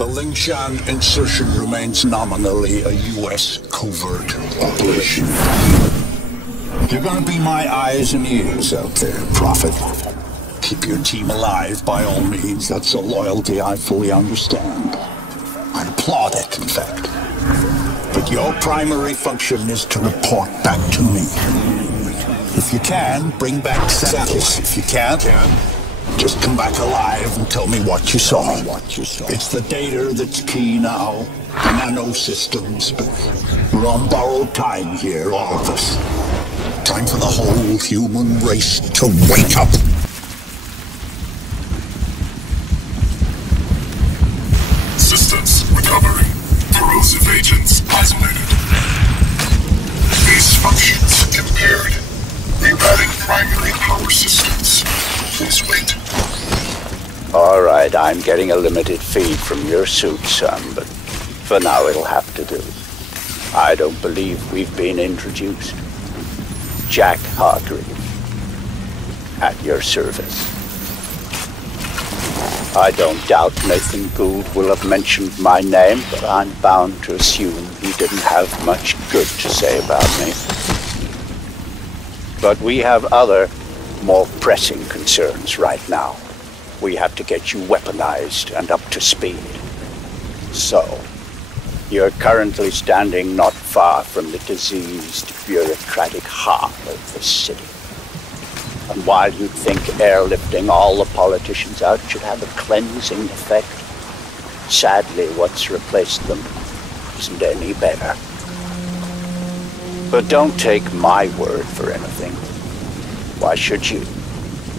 The Lingshan insertion remains nominally a U.S. covert operation. You're gonna be my eyes and ears out there, Prophet. Keep your team alive by all means. That's a loyalty I fully understand. I applaud it, in fact. But your primary function is to report back to me. If you can, bring back samples. If you can't, just come back alive and tell me what you saw. It's the data that's key now. The nano systems, but we're on borrowed time here, all of us. Time for the whole human race to wake up. Systems recovering. Corrosive agents isolated. Base functions impaired. Rerouting primary power systems. Please wait. All right, I'm getting a limited feed from your suit, son, but for now it'll have to do. I don't believe we've been introduced. Jack Hargreave, at your service. I don't doubt Nathan Gould will have mentioned my name, but I'm bound to assume he didn't have much good to say about me. But we have other, more pressing concerns right now. We have to get you weaponized and up to speed. So, you're currently standing not far from the diseased, bureaucratic heart of the city. And while you'd think airlifting all the politicians out should have a cleansing effect, sadly what's replaced them isn't any better. But don't take my word for anything. Why should you?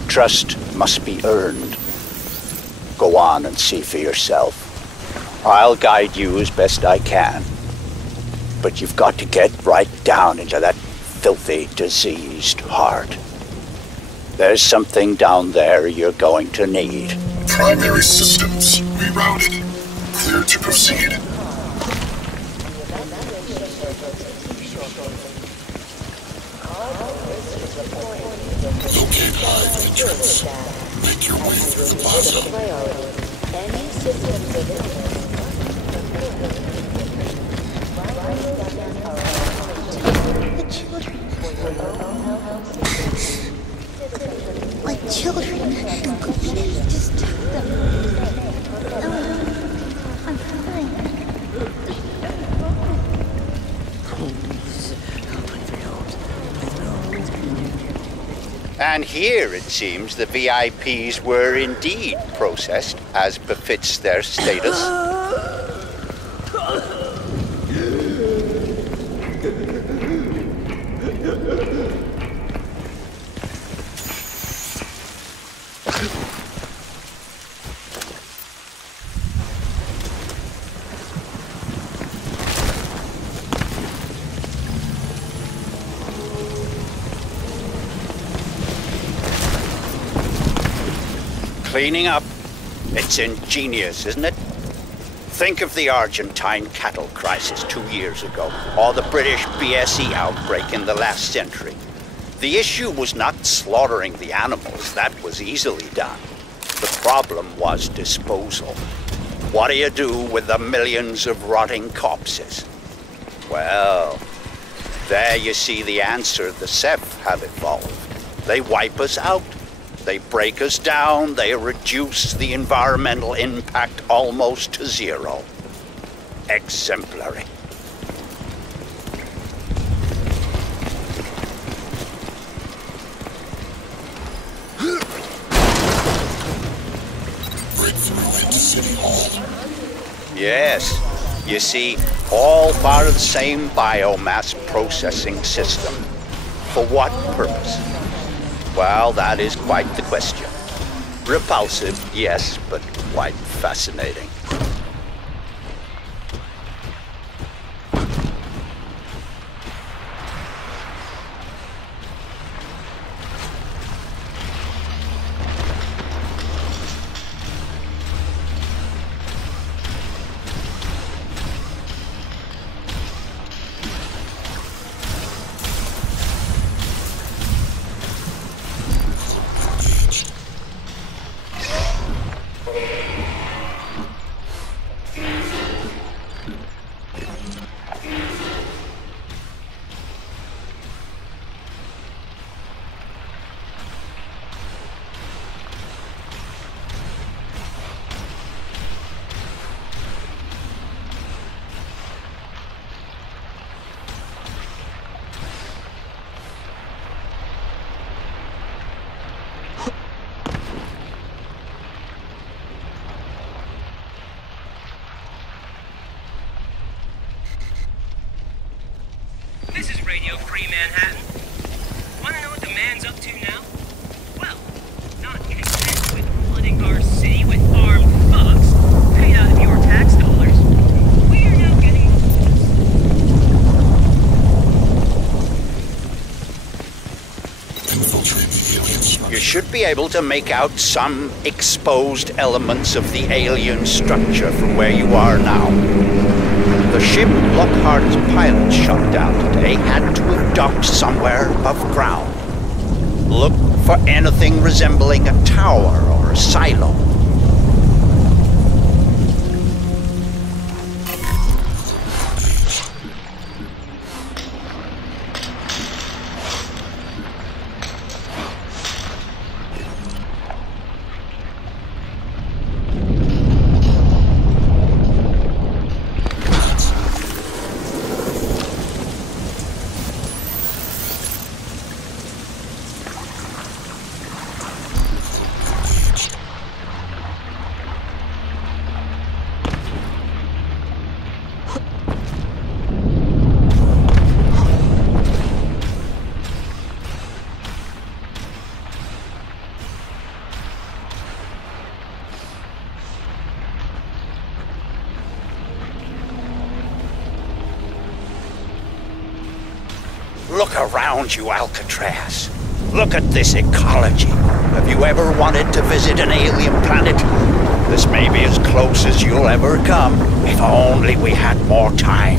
Trust must be earned. Go on and see for yourself. I'll guide you as best I can. But you've got to get right down into that filthy, diseased heart. There's something down there you're going to need. Primary systems rerouted. Clear to proceed. Locate hive entrance. Make your way through the plaza. My children. Just take them. I'm fine. And here, it seems, the VIPs were indeed processed as befits their status. Cleaning up. It's ingenious, isn't it? Think of the Argentine cattle crisis 2 years ago, or the British BSE outbreak in the last century. The issue was not slaughtering the animals, that was easily done. The problem was disposal. What do you do with the millions of rotting corpses? Well, there you see the answer the Ceph have evolved. They wipe us out. They break us down, they reduce the environmental impact almost to zero. Exemplary. Breakthrough into City Hall. Yes. You see, all part of the same biomass processing system. For what purpose? Well, that is quite the question. Repulsive, yes, but quite fascinating. Manhattan. Want to know what the man's up to now? Well, not content with flooding our city with armed thugs paid out of your tax dollars, we are now getting You should be able to make out some exposed elements of the alien structure from where you are now. The ship Lockhart's pilots shot down today had to have docked somewhere above ground. Look for anything resembling a tower or a silo. Look around you, Alcatraz. Look at this ecology. Have you ever wanted to visit an alien planet? This may be as close as you'll ever come, if only we had more time.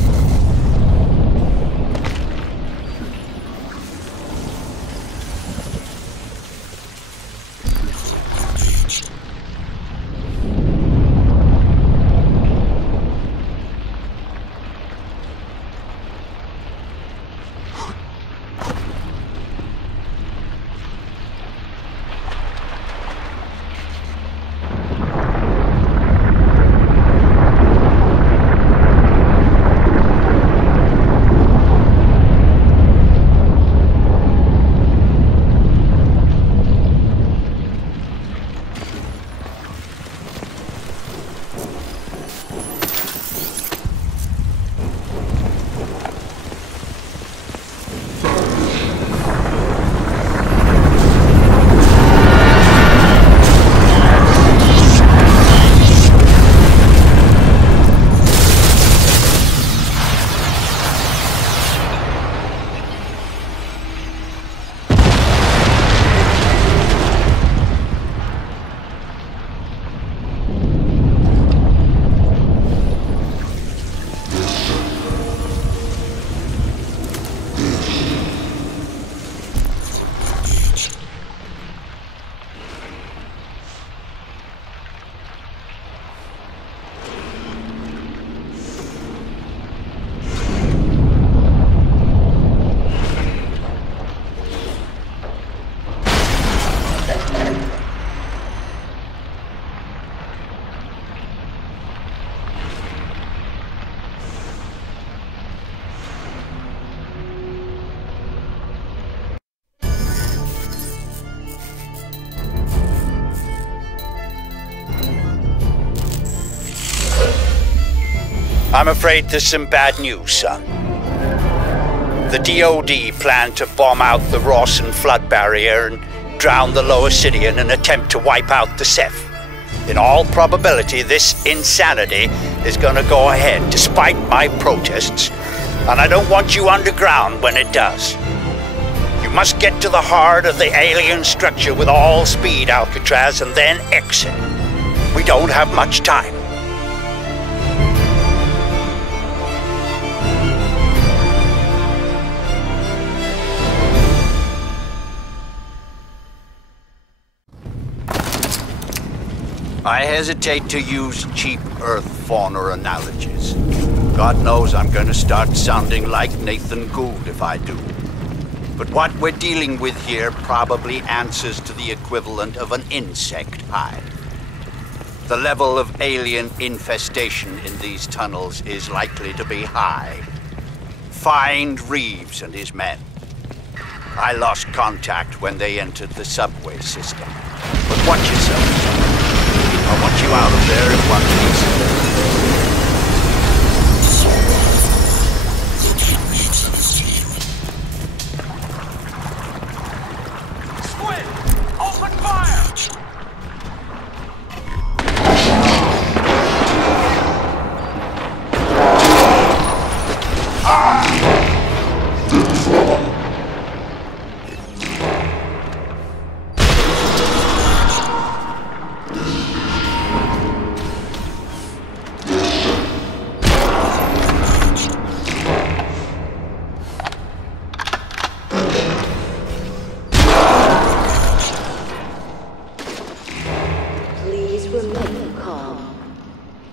I'm afraid there's some bad news, son. The DOD planned to bomb out the Rawson flood barrier and drown the lower city in an attempt to wipe out the Ceph. In all probability, this insanity is going to go ahead despite my protests, and I don't want you underground when it does. You must get to the heart of the alien structure with all speed, Alcatraz, and then exit. We don't have much time. I hesitate to use cheap Earth fauna analogies. God knows I'm going to start sounding like Nathan Gould if I do. But what we're dealing with here probably answers to the equivalent of an insect hive. The level of alien infestation in these tunnels is likely to be high. Find Reeves and his men. I lost contact when they entered the subway system. But watch yourself. I want you out of there in one piece.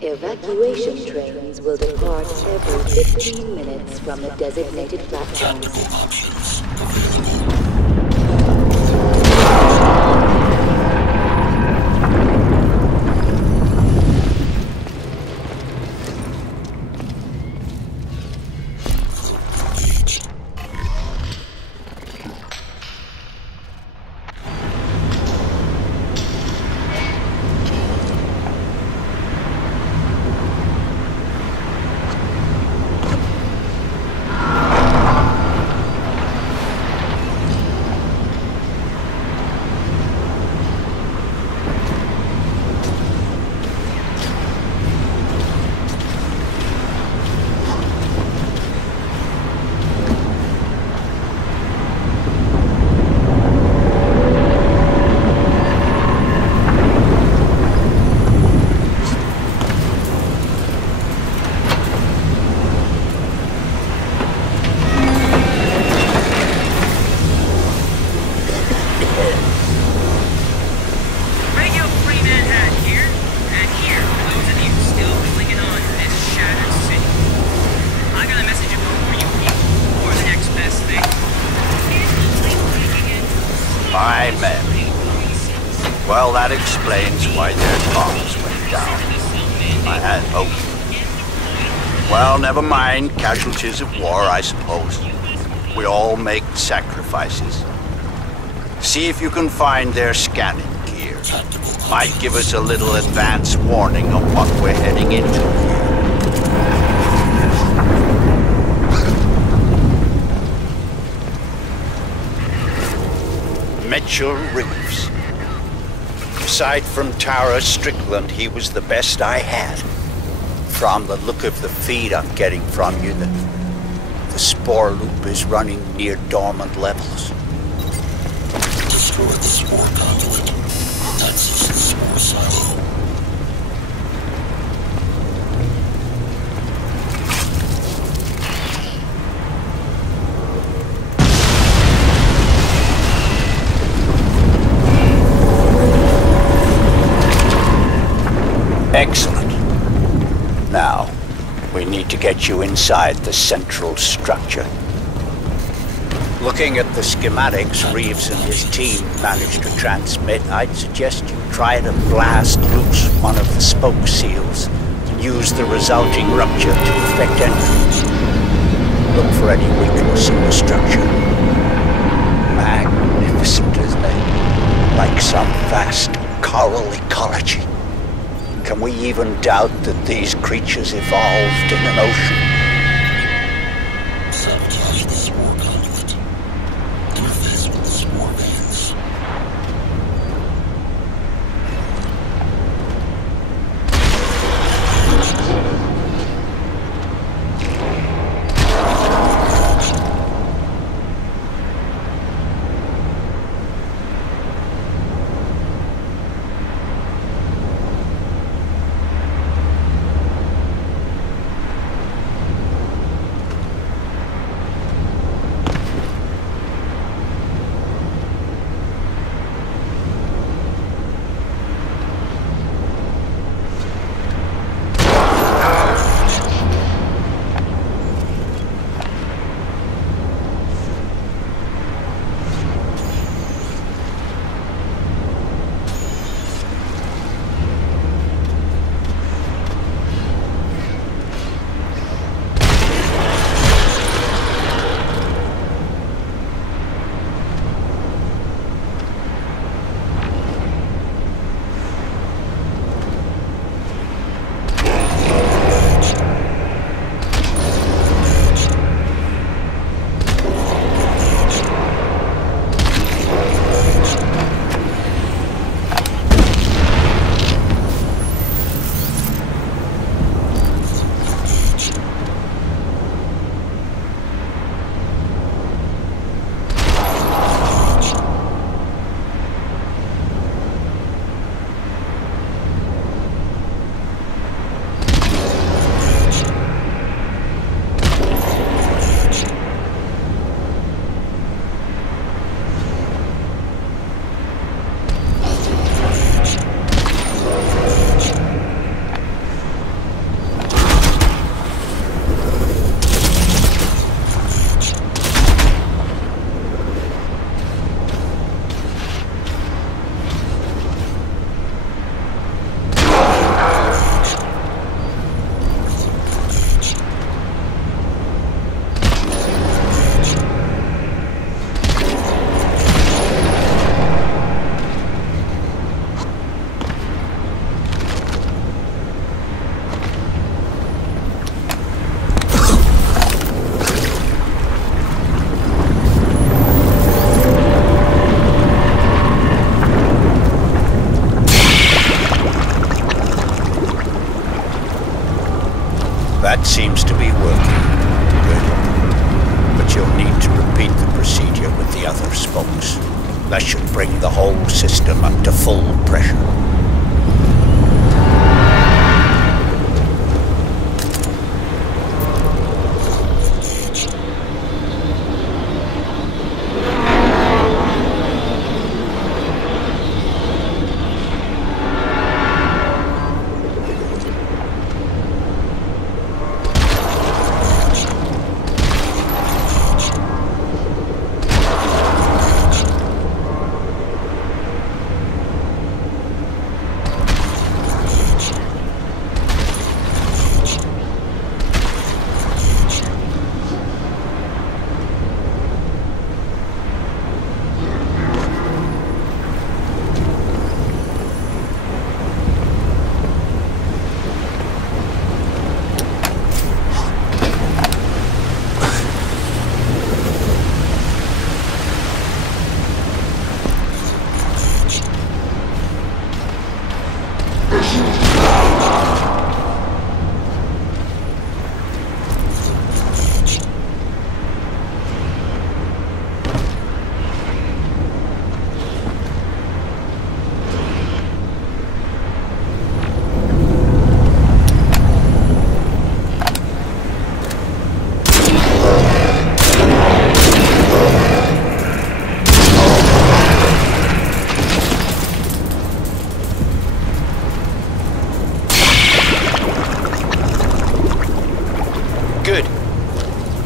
Evacuation trains will depart every 15 minutes from the designated platforms. Tactical options available. My men. Well, that explains why their bombs went down. I had hope. Well, never mind. Casualties of war, I suppose. We all make sacrifices. See if you can find their scanning gear. Might give us a little advance warning of what we're heading into here. Mitchell Reeves. Aside from Tara Strickland, he was the best I had. From the look of the feed I'm getting from you, the spore loop is running near dormant levels. Destroy the spore conduit. Access the spore silo. Excellent. Now, we need to get you inside the central structure. Looking at the schematics Reeves and his team managed to transmit, I'd suggest you try to blast loose one of the spoke seals and use the resulting rupture to effect entry. Look for any weakness in the structure. Magnificent, isn't it? Like some vast coral ecology. Can we even doubt that these creatures evolved in an ocean? Sabotage the spore conduit. Interface with the spore veins. to full pressure.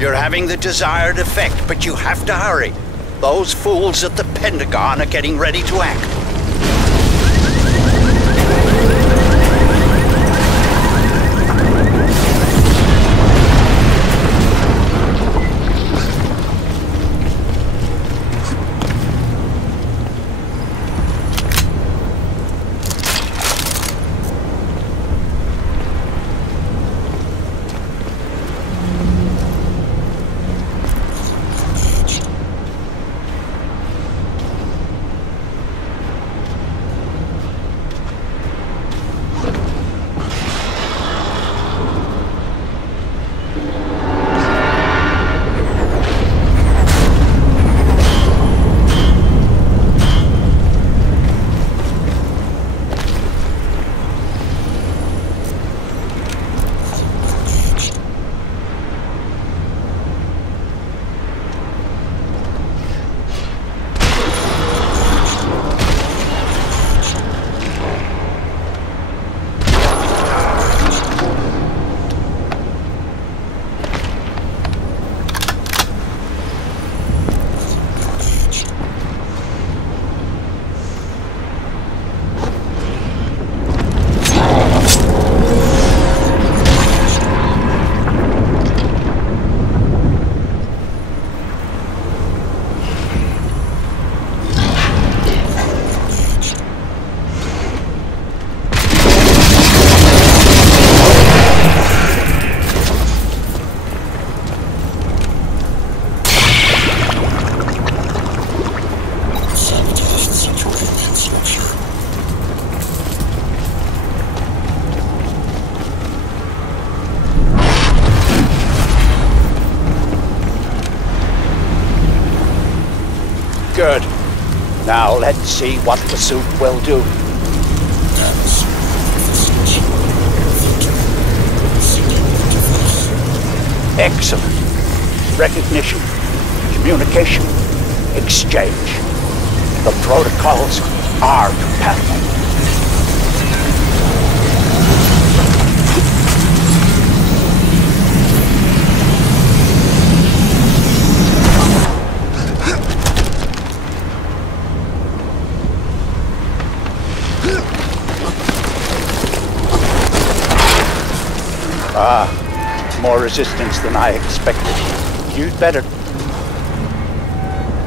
You're having the desired effect, but you have to hurry. Those fools at the Pentagon are getting ready to act. Good. Now let's see what the suit will do. Excellent. Recognition, communication, exchange. The protocols are compatible. More resistance than I expected. You'd better...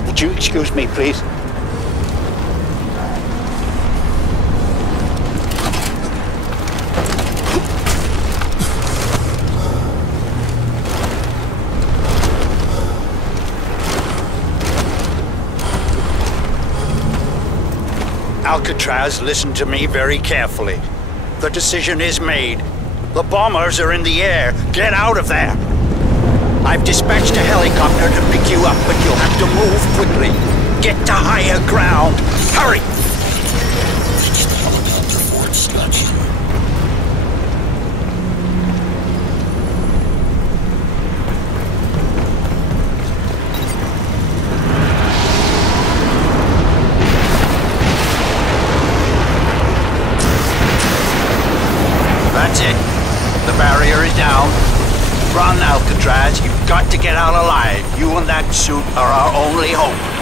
Would you excuse me, please? Alcatraz, listen to me very carefully. The decision is made. The bombers are in the air. Get out of there! I've dispatched a helicopter to pick you up, but you'll have to move quickly. Get to higher ground. Hurry! barrier is down. Run, Alcatraz. You've got to get out alive. You and that suit are our only hope.